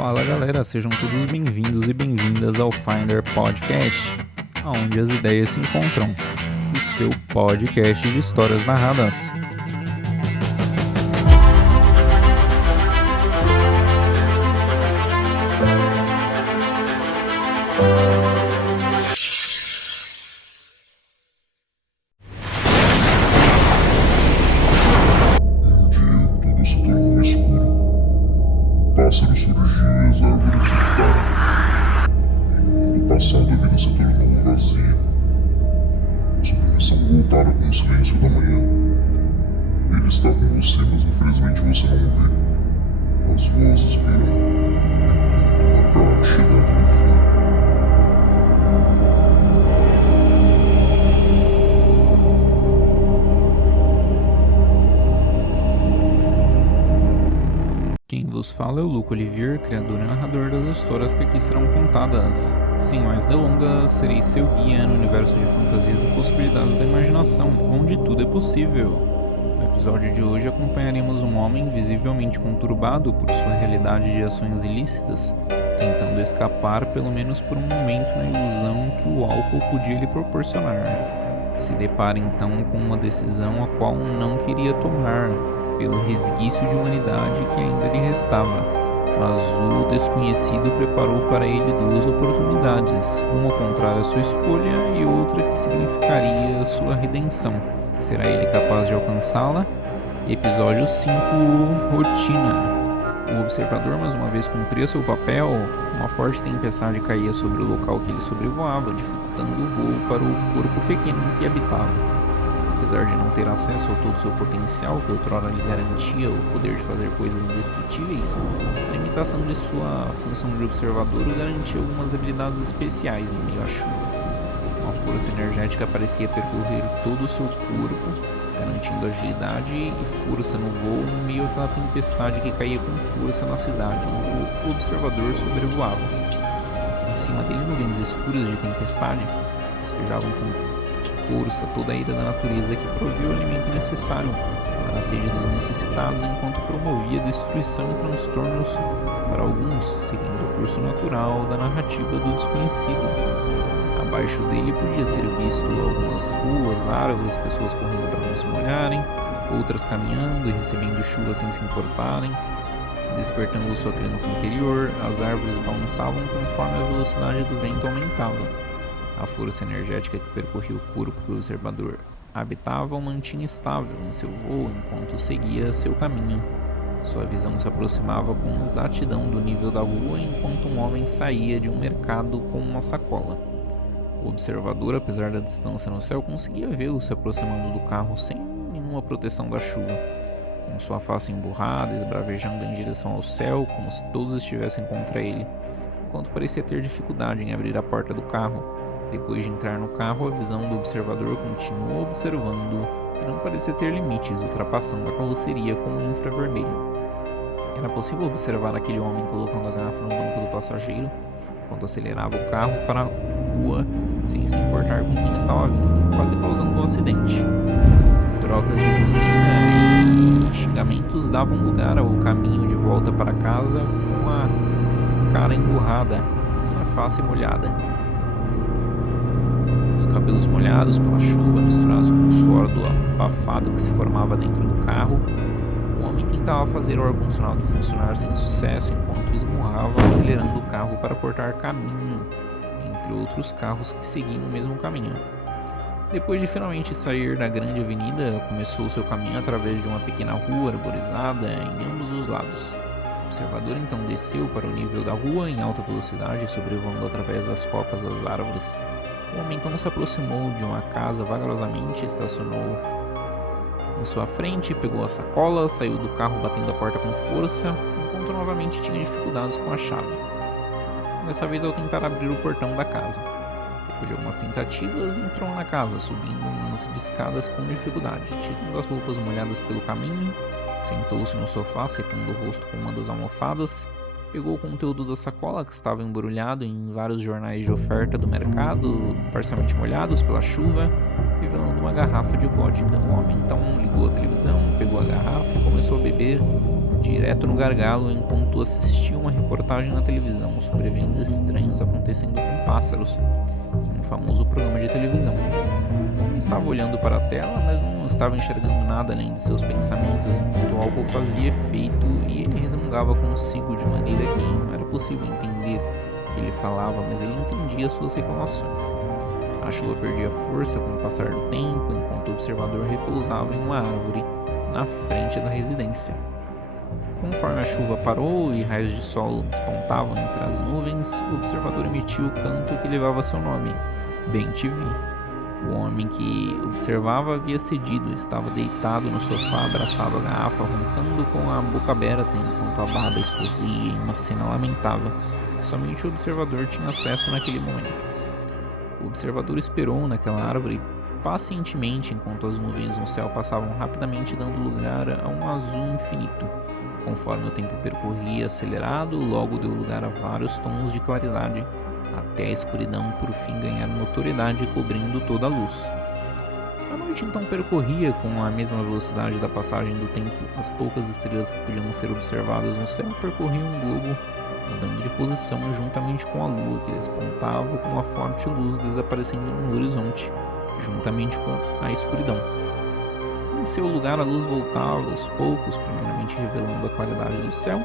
Fala galera, sejam todos bem-vindos e bem-vindas ao Finder Podcast, onde as ideias se encontram, o seu podcast de histórias narradas. Tudo se tornou escuro. O pássaro surgiu e as árvores gritaram. No passado, a vida se tornou vazia. A submissão voltara com o silêncio da manhã. Ele está com você, mas infelizmente você não vê. As vozes virão. O canto marcará a chegada do fim. Quem vos fala é o Luco Olivier, criador e narrador das histórias que aqui serão contadas. Sem mais delongas, serei seu guia no universo de fantasias e possibilidades da imaginação, onde tudo é possível. No episódio de hoje acompanharemos um homem visivelmente conturbado por sua realidade de ações ilícitas, tentando escapar pelo menos por um momento na ilusão que o álcool podia lhe proporcionar. Se depara então com uma decisão a qual não queria tomar, pelo resquício de humanidade que ainda lhe restava, mas o desconhecido preparou para ele duas oportunidades, uma contrária à sua escolha e outra que significaria sua redenção. Será ele capaz de alcançá-la? Episódio 5 – Rotina. O observador mais uma vez cumpria seu papel. Uma forte tempestade caía sobre o local que ele sobrevoava, dificultando o voo para o corpo pequeno em que habitava. Apesar de não ter acesso a todo o seu potencial, que outrora lhe garantia o poder de fazer coisas indescritíveis, a limitação de sua função de observador o garantia algumas habilidades especiais no meio à chuva. Uma força energética parecia percorrer todo o seu corpo, garantindo agilidade e força no voo no meio daquela tempestade que caía com força na cidade onde o observador sobrevoava. Em cima dele, nuvens escuras de tempestade despejavam com força toda a ira da natureza que provia o alimento necessário para a sede dos necessitados, enquanto promovia destruição e transtornos para alguns, seguindo o curso natural da narrativa do desconhecido. Abaixo dele podia ser visto algumas ruas, árvores, pessoas correndo para não se molharem, outras caminhando e recebendo chuva sem se importarem. Despertando sua criança interior, as árvores balançavam conforme a velocidade do vento aumentava. A força energética que percorria o corpo do observador habitava o mantinha estável em seu voo enquanto seguia seu caminho. Sua visão se aproximava com exatidão do nível da rua enquanto um homem saía de um mercado com uma sacola. O observador, apesar da distância no céu, conseguia vê-lo se aproximando do carro sem nenhuma proteção da chuva, com sua face emburrada, esbravejando em direção ao céu como se todos estivessem contra ele, enquanto parecia ter dificuldade em abrir a porta do carro. Depois de entrar no carro, a visão do observador continuou observando e não parecia ter limites, ultrapassando a carroceria com um infravermelho. Era possível observar aquele homem colocando a garrafa no banco do passageiro enquanto acelerava o carro para a rua sem se importar com quem estava vindo, quase causando um acidente. Trocas de buzina e xingamentos davam lugar ao caminho de volta para casa com a cara emburrada e a face molhada. Os cabelos molhados pela chuva, misturados com o suor do abafado que se formava dentro do carro, o homem tentava fazer o ar-condicionado funcionar sem sucesso enquanto esmurrava acelerando o carro para cortar caminho entre outros carros que seguiam o mesmo caminho. Depois de finalmente sair da grande avenida, começou seu caminho através de uma pequena rua arborizada em ambos os lados. O observador então desceu para o nível da rua em alta velocidade, sobrevoando através das copas das árvores. O homem então se aproximou de uma casa vagarosamente, estacionou em sua frente, pegou a sacola, saiu do carro batendo a porta com força, enquanto novamente tinha dificuldades com a chave. Dessa vez ao tentar abrir o portão da casa. Depois de algumas tentativas, entrou na casa, subindo um lance de escadas com dificuldade, tirando as roupas molhadas pelo caminho, sentou-se no sofá, secando o rosto com uma das almofadas, pegou o conteúdo da sacola que estava embrulhado em vários jornais de oferta do mercado, parcialmente molhados pela chuva, revelando uma garrafa de vodka. O homem então ligou a televisão, pegou a garrafa e começou a beber, direto no gargalo enquanto assistia uma reportagem na televisão sobre eventos estranhos acontecendo com pássaros em um famoso programa de televisão. O homem estava olhando para a tela, mas não estava enxergando nada além de seus pensamentos enquanto o álcool fazia efeito e ele resmungava consigo de maneira que não era possível entender o que ele falava, mas ele entendia suas reclamações. A chuva perdia força com o passar do tempo enquanto o observador repousava em uma árvore na frente da residência. Conforme a chuva parou e raios de sol despontavam entre as nuvens, o observador emitiu o canto que levava seu nome, Ben TV. O homem que observava havia cedido, estava deitado no sofá, abraçado à garrafa, roncando com a boca aberta enquanto a baba escorria em uma cena lamentável que somente o observador tinha acesso naquele momento. O observador esperou naquela árvore pacientemente enquanto as nuvens no céu passavam rapidamente, dando lugar a um azul infinito. Conforme o tempo percorria acelerado, logo deu lugar a vários tons de claridade, até a escuridão por fim ganhar notoriedade, cobrindo toda a luz. A noite então percorria com a mesma velocidade da passagem do tempo. As poucas estrelas que podiam ser observadas no céu percorriam o globo, mudando de posição juntamente com a lua, que despontava com uma forte luz desaparecendo no horizonte, juntamente com a escuridão. Em seu lugar, a luz voltava aos poucos, primeiramente revelando a claridade do céu,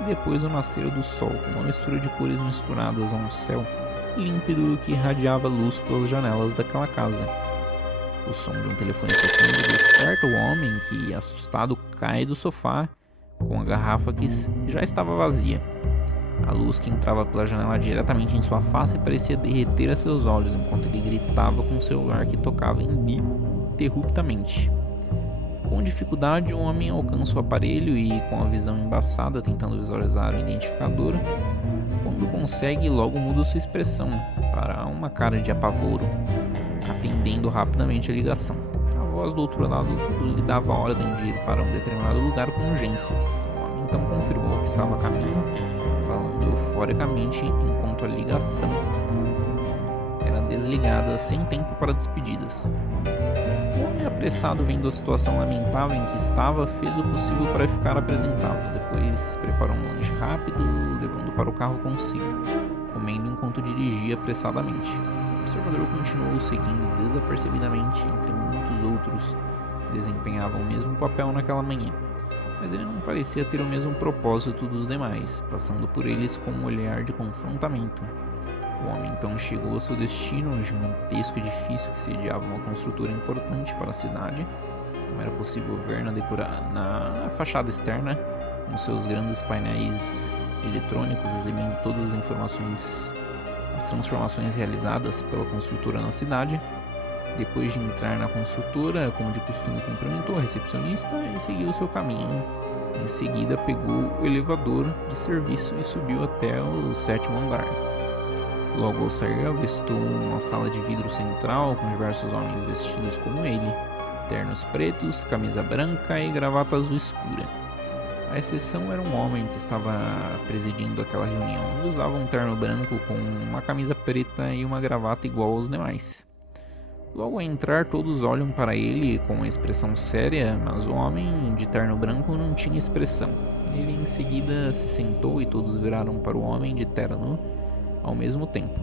e depois o nascer do sol, com uma mistura de cores misturadas a um céu límpido que irradiava luz pelas janelas daquela casa. O som de um telefone tocando desperta o homem, que, assustado, cai do sofá com a garrafa que já estava vazia. A luz que entrava pela janela diretamente em sua face parecia derreter a seus olhos enquanto ele gritava com o celular que tocava ininterruptamente. Com dificuldade, o homem alcança o aparelho e, com a visão embaçada, tentando visualizar o identificador, quando consegue, logo muda sua expressão para uma cara de apavoro, atendendo rapidamente a ligação. A voz do outro lado lhe dava a ordem de ir para um determinado lugar com urgência. O homem então confirmou que estava a caminho, falando euforicamente enquanto a ligação era desligada sem tempo para despedidas. O homem apressado, vendo a situação lamentável em que estava, fez o possível para ficar apresentável. Depois preparou um lanche rápido, levando para o carro consigo, comendo enquanto dirigia apressadamente. O observador continuou seguindo desapercebidamente entre muitos outros que desempenhavam o mesmo papel naquela manhã, mas ele não parecia ter o mesmo propósito dos demais, passando por eles com um olhar de confrontamento. O homem então chegou ao seu destino, um gigantesco edifício que sediava uma construtora importante para a cidade, como era possível ver na fachada externa, com seus grandes painéis eletrônicos exibindo todas as informações, as transformações realizadas pela construtora na cidade. Depois de entrar na construtora, como de costume, cumprimentou a recepcionista e seguiu seu caminho. Em seguida, pegou o elevador de serviço e subiu até o 7º andar. Logo ao sair, avistou uma sala de vidro central com diversos homens vestidos como ele, ternos pretos, camisa branca e gravata azul escura. A exceção era um homem que estava presidindo aquela reunião e usava um terno branco com uma camisa preta e uma gravata igual aos demais. Logo ao entrar, todos olham para ele com uma expressão séria, mas o homem de terno branco não tinha expressão. Ele em seguida se sentou e todos viraram para o homem de terno ao mesmo tempo.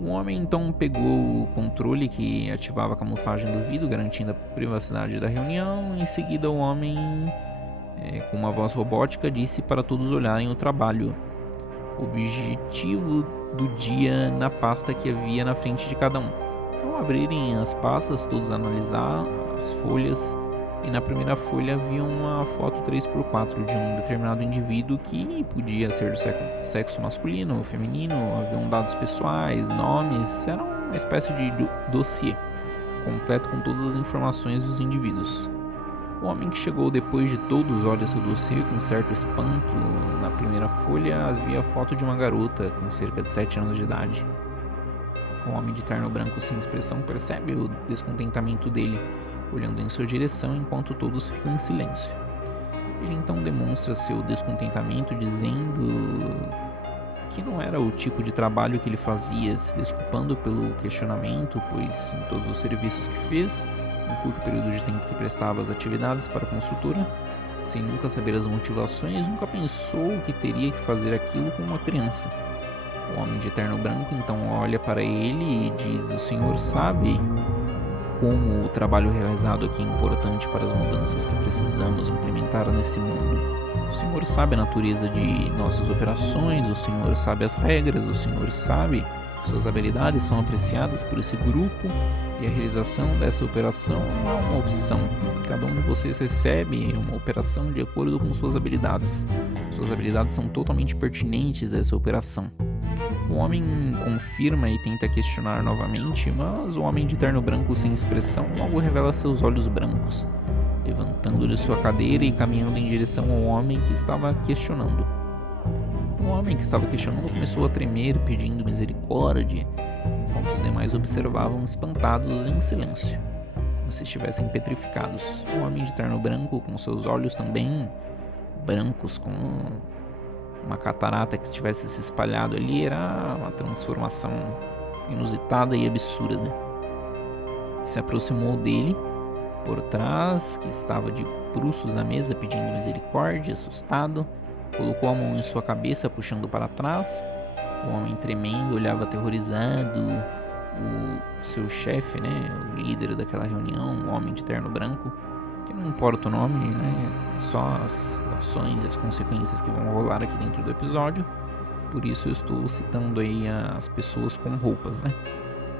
O homem então pegou o controle que ativava a camuflagem do vidro, garantindo a privacidade da reunião. Em seguida, o homem, com uma voz robótica, disse para todos olharem o trabalho, objetivo do dia na pasta que havia na frente de cada um. Ao abrirem as pastas, todos analisaram as folhas e na primeira folha havia uma foto 3x4 de um determinado indivíduo que podia ser do sexo masculino ou feminino. Haviam dados pessoais, nomes, era uma espécie de dossiê completo com todas as informações dos indivíduos. O homem que chegou depois de todos olha seu dossiê com certo espanto. Na primeira folha havia a foto de uma garota com cerca de 7 anos de idade. O homem de terno branco sem expressão percebe o descontentamento dele, olhando em sua direção enquanto todos ficam em silêncio. Ele então demonstra seu descontentamento dizendo que não era o tipo de trabalho que ele fazia, se desculpando pelo questionamento, pois em todos os serviços que fez, no curto período de tempo que prestava as atividades para a construtora, Sem nunca saber as motivações, nunca pensou que teria que fazer aquilo com uma criança. O homem de terno branco então olha para ele e diz: "O senhor sabe como o trabalho realizado aqui é importante para as mudanças que precisamos implementar nesse mundo. O senhor sabe a natureza de nossas operações, o senhor sabe as regras, o senhor sabe que suas habilidades são apreciadas por esse grupo e a realização dessa operação não é uma opção. Cada um de vocês recebe uma operação de acordo com suas habilidades. Suas habilidades são totalmente pertinentes a essa operação." O homem confirma e tenta questionar novamente, mas o homem de terno branco sem expressão logo revela seus olhos brancos, levantando de sua cadeira e caminhando em direção ao homem que estava questionando. O homem que estava questionando começou a tremer, pedindo misericórdia, enquanto os demais observavam espantados em silêncio, como se estivessem petrificados. O homem de terno branco, com seus olhos também brancos, com uma catarata que estivesse se espalhado ali, era uma transformação inusitada e absurda. Se aproximou dele, por trás, que estava de bruços na mesa pedindo misericórdia, assustado, colocou a mão em sua cabeça, puxando para trás. O homem tremendo olhava aterrorizado. O seu chefe, o líder daquela reunião, o homem de terno branco, que não importa o nome, só as ações e as consequências que vão rolar aqui dentro do episódio. Por isso eu estou citando aí as pessoas com roupas,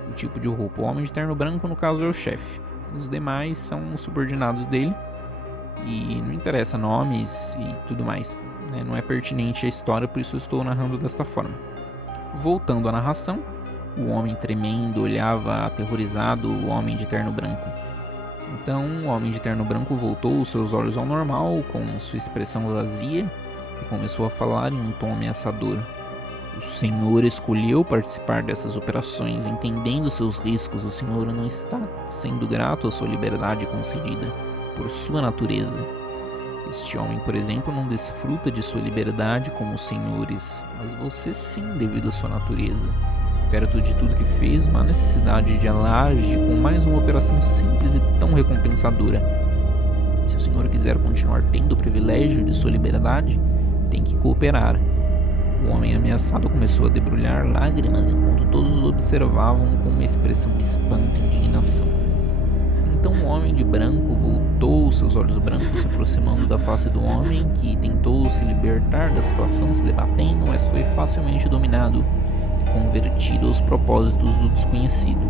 o tipo de roupa. O homem de terno branco, no caso, é o chefe. Os demais são os subordinados dele e não interessa nomes e tudo mais, não é pertinente à história, por isso eu estou narrando desta forma. Voltando à narração, o homem tremendo olhava aterrorizado o homem de terno branco. Então o homem de terno branco voltou os seus olhos ao normal, com sua expressão vazia, e começou a falar em um tom ameaçador. "O senhor escolheu participar dessas operações, entendendo seus riscos. O senhor não está sendo grato à sua liberdade concedida por sua natureza. Este homem, por exemplo, não desfruta de sua liberdade como os senhores, mas você sim, devido à sua natureza. Perto de tudo que fez, não há necessidade de alarde com mais uma operação simples e tão recompensadora. Se o senhor quiser continuar tendo o privilégio de sua liberdade, tem que cooperar." O homem ameaçado começou a debrulhar lágrimas enquanto todos o observavam com uma expressão de espanto e indignação. Então o homem de branco voltou seus olhos brancos, se aproximando da face do homem, que tentou se libertar da situação se debatendo, mas foi facilmente dominado e convertido aos propósitos do desconhecido.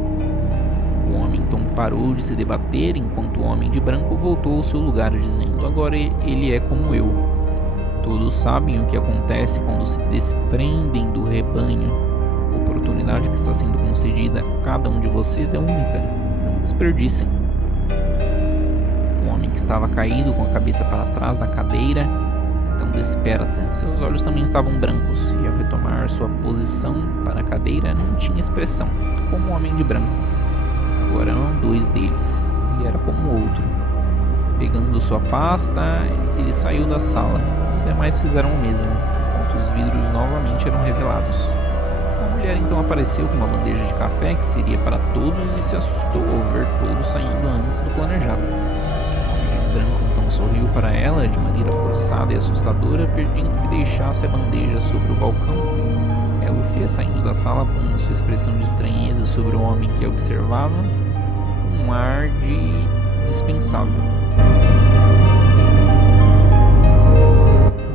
O homem então parou de se debater, enquanto o homem de branco voltou ao seu lugar, dizendo: "Agora ele é como eu. Todos sabem o que acontece quando se desprendem do rebanho. A oportunidade que está sendo concedida a cada um de vocês é única. Não desperdicem." O homem que estava caído com a cabeça para trás da cadeira então desperta. Seus olhos também estavam brancos e, ao retomar sua posição para a cadeira, não tinha expressão, como o homem de branco. Agora eram dois deles, e era como o outro. Pegando sua pasta, ele saiu da sala. Os demais fizeram o mesmo, enquanto os vidros novamente eram revelados. Uma mulher então apareceu com uma bandeja de café que seria para todos e se assustou ao ver todos saindo antes do planejado. O homem de branco então sorriu para ela de maneira forçada e assustadora, pedindo que deixasse a bandeja sobre o balcão. Ela o fez, saindo da sala com sua expressão de estranheza sobre o homem que a observava, com um ar de dispensável.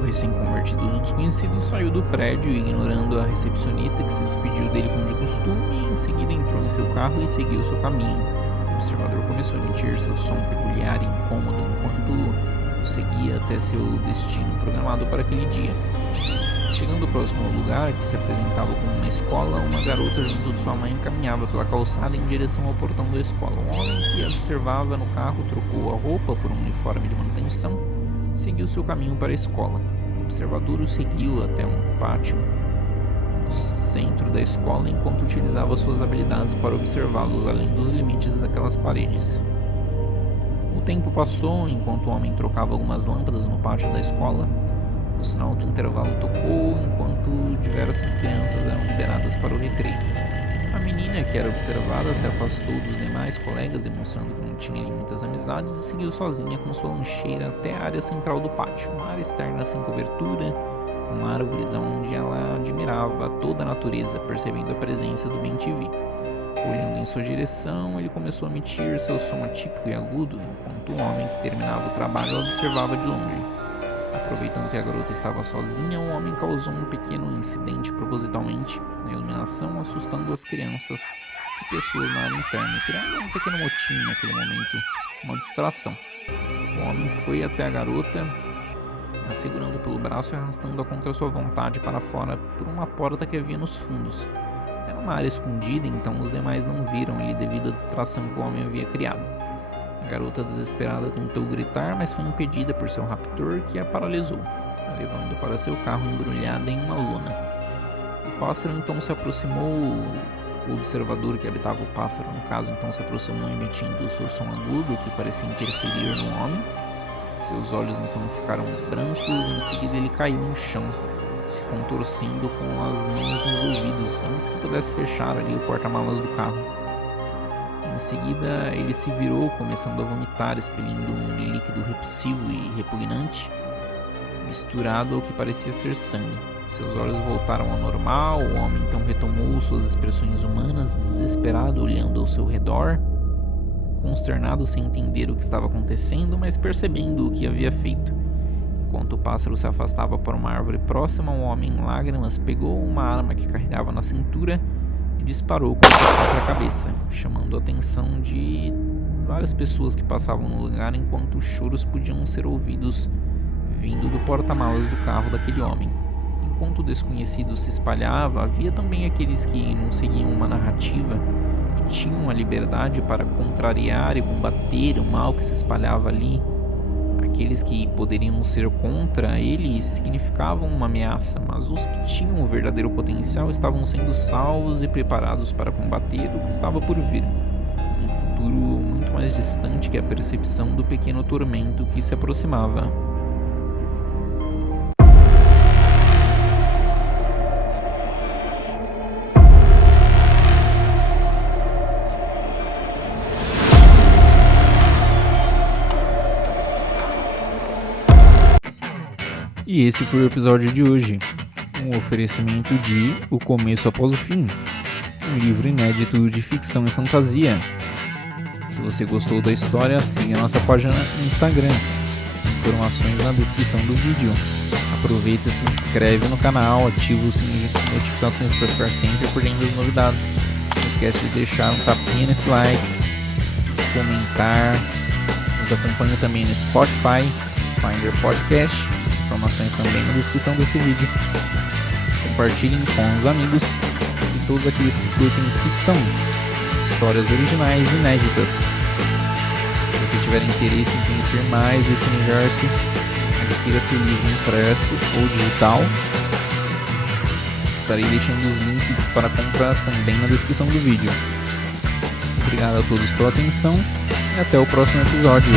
O recém-convertido do desconhecido saiu do prédio, ignorando a recepcionista, que se despediu dele como de costume, e em seguida entrou em seu carro e seguiu seu caminho. O observador começou a emitir seu som peculiar e incômodo enquanto o seguia até seu destino programado para aquele dia. Chegando próximo ao lugar, que se apresentava como uma escola, uma garota junto de sua mãe caminhava pela calçada em direção ao portão da escola. Um homem que a observava no carro trocou a roupa por um uniforme de manutenção e seguiu seu caminho para a escola. O observador o seguiu até um pátio no centro da escola enquanto utilizava suas habilidades para observá-los além dos limites daquelas paredes. O tempo passou enquanto o homem trocava algumas lâmpadas no pátio da escola. O sinal do intervalo tocou enquanto diversas crianças eram liberadas para o recreio. À menina, que era observada, se afastou dos demais colegas, demonstrando que não tinha ali muitas amizades, e seguiu sozinha com sua lancheira até a área central do pátio, uma área externa sem cobertura, com árvores onde ela admirava toda a natureza, percebendo a presença do bem-te-vi. Olhando em sua direção, ele começou a emitir seu som atípico e agudo, enquanto o homem que terminava o trabalho a observava de longe. Aproveitando que a garota estava sozinha, o homem causou um pequeno incidente propositalmente na iluminação, assustando as crianças e pessoas na área interna, criando um pequeno motim naquele momento, uma distração. O homem foi até a garota, a segurando pelo braço e arrastando-a contra sua vontade para fora por uma porta que havia nos fundos. Era uma área escondida, então os demais não viram ele devido à distração que o homem havia criado. A garota desesperada tentou gritar, mas foi impedida por seu raptor, que a paralisou, a levando para seu carro embrulhada em uma lona. O pássaro então se aproximou, o observador que habitava o pássaro, no caso, então se aproximou emitindo seu som agudo que parecia interferir no homem. Seus olhos então ficaram brancos e em seguida ele caiu no chão, se contorcendo com as mãos nos ouvidos antes que pudesse fechar ali o porta-malas do carro. Em seguida, ele se virou, começando a vomitar, expelindo um líquido repulsivo e repugnante, misturado ao que parecia ser sangue. Seus olhos voltaram ao normal, o homem então retomou suas expressões humanas, desesperado, olhando ao seu redor, consternado sem entender o que estava acontecendo, mas percebendo o que havia feito. Enquanto o pássaro se afastava para uma árvore próxima, um homem em lágrimas pegou uma arma que carregava na cintura e disparou contra a própria cabeça, chamando a atenção de várias pessoas que passavam no lugar, enquanto os choros podiam ser ouvidos vindo do porta-malas do carro daquele homem. Enquanto o desconhecido se espalhava, havia também aqueles que não seguiam uma narrativa e tinham a liberdade para contrariar e combater o mal que se espalhava ali. Aqueles que poderiam ser contra ele significavam uma ameaça, mas os que tinham o verdadeiro potencial estavam sendo salvos e preparados para combater o que estava por vir. Um futuro muito mais distante que a percepção do pequeno tormento que se aproximava. E esse foi o episódio de hoje, um oferecimento de O Começo Após o Fim, um livro inédito de ficção e fantasia. Se você gostou da história, siga nossa página no Instagram, informações na descrição do vídeo. Aproveita e se inscreve no canal, ativa o sininho de notificações para ficar sempre por dentro das novidades. Não esquece de deixar um tapinha nesse like, comentar, nos acompanhe também no Spotify, Finder Podcast. Informações também na descrição desse vídeo. Compartilhem com os amigos e todos aqueles que curtem ficção, histórias originais e inéditas. Se você tiver interesse em conhecer mais desse universo, adquira seu livro impresso ou digital. Estarei deixando os links para comprar também na descrição do vídeo. Obrigado a todos pela atenção e até o próximo episódio.